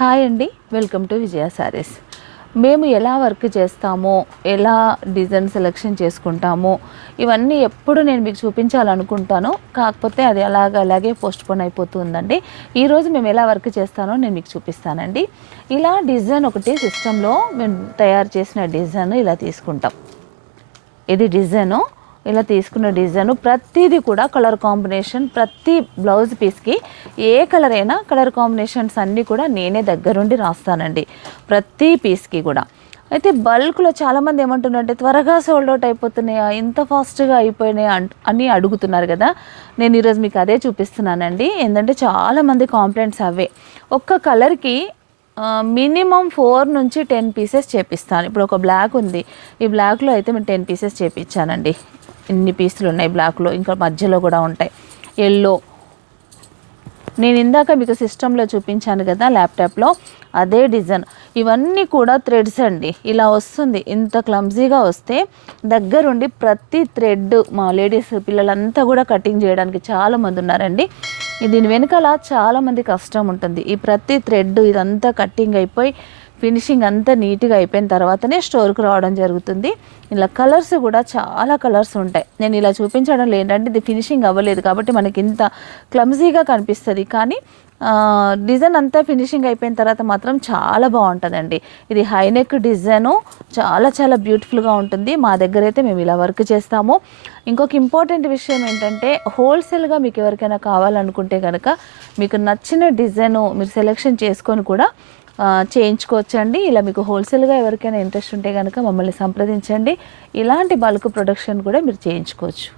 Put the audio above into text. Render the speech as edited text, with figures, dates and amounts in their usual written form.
Hi అండి, welcome to విజయ సారీస్. మేము ఎలా వర్క్ చేస్తామో, ఎలా డిజైన్ సెలెక్షన్ చేసుకుంటామో ఇవన్నీ ఎప్పుడు నేను మీకు చూపించాలనుకుంటాను. కాకపోతే అది అలాగే పోస్ట్పోన్ అయిపోతుందండి. ఈరోజు మేము ఎలా వర్క్ చేస్తానో నేను మీకు చూపిస్తానండి. ఇలా డిజైన్ ఒకటి సిస్టంలో మేము తయారు చేసిన డిజైన్ ఇలా తీసుకుంటాం. ఇది డిజైను, ఇలా తీసుకున్న డిజైను ప్రతిదీ కూడా కలర్ కాంబినేషన్, ప్రతి బ్లౌజ్ పీస్కి ఏ కలర్ అయినా కలర్ కాంబినేషన్స్ అన్నీ కూడా నేనే దగ్గరుండి రాస్తానండి ప్రతి పీస్కి కూడా. అయితే బల్క్లో చాలామంది ఏమంటున్నారంటే త్వరగా సోల్డ్ అవుట్ అయిపోతున్నాయా, ఇంత ఫాస్ట్గా అయిపోయినాయా అని అడుగుతున్నారు కదా. నేను ఈరోజు మీకు అదే చూపిస్తున్నానండి. ఏంటంటే చాలామంది కాంప్లైంట్స్ అవే. ఒక్క కలర్కి మినిమం 4 నుంచి 10 పీసెస్ చేపిస్తాను. ఇప్పుడు ఒక బ్లాక్ ఉంది, ఈ బ్లాక్లో అయితే నేను 10 పీసెస్ చేపించానండి. ఇన్ని పీసులు ఉన్నాయి బ్లాక్లో, ఇంకా మధ్యలో కూడా ఉంటాయి. ఎల్లో నేను ఇందాక మీకు సిస్టంలో చూపించాను కదా ల్యాప్టాప్లో, అదే డిజైన్. ఇవన్నీ కూడా థ్రెడ్స్ అండి. ఇలా వస్తుంది, ఇంత క్లమ్జీగా వస్తే దగ్గరుండి ప్రతి థ్రెడ్ మా లేడీస్ పిల్లలంతా కూడా కటింగ్ చేయడానికి చాలామంది ఉన్నారండి. దీని వెనకాల చాలామంది కష్టం ఉంటుంది. ఈ ప్రతి థ్రెడ్ ఇదంతా కటింగ్ అయిపోయి ఫినిషింగ్ అంతా నీట్గా అయిపోయిన తర్వాతనే స్టోర్కి రావడం జరుగుతుంది. ఇలా కలర్స్ కూడా చాలా కలర్స్ ఉంటాయి. నేను ఇలా చూపించడం ఏంటంటే ఇది ఫినిషింగ్ అవ్వలేదు కాబట్టి మనకి ఇంత క్లమ్జీగా కనిపిస్తుంది, కానీ డిజైన్ అంతా ఫినిషింగ్ అయిపోయిన తర్వాత మాత్రం చాలా బాగుంటుందండి. ఇది హైనెక్ డిజైను, చాలా బ్యూటిఫుల్గా ఉంటుంది. మా దగ్గర అయితే మేము ఇలా వర్క్ చేస్తాము. ఇంకొక ఇంపార్టెంట్ విషయం ఏంటంటే హోల్సేల్గా మీకు ఎవరికైనా కావాలనుకుంటే కనుక మీకు నచ్చిన డిజైను మీరు సెలెక్షన్ చేసుకొని కూడా చేయించుకోవచ్చండి. ఇలా మీకు హోల్సేల్గా ఎవరికైనా ఇంట్రెస్ట్ ఉంటే కనుక మమ్మల్ని సంప్రదించండి. ఇలాంటి బల్క్ ప్రొడక్షన్ కూడా మీరు చేయించుకోవచ్చు.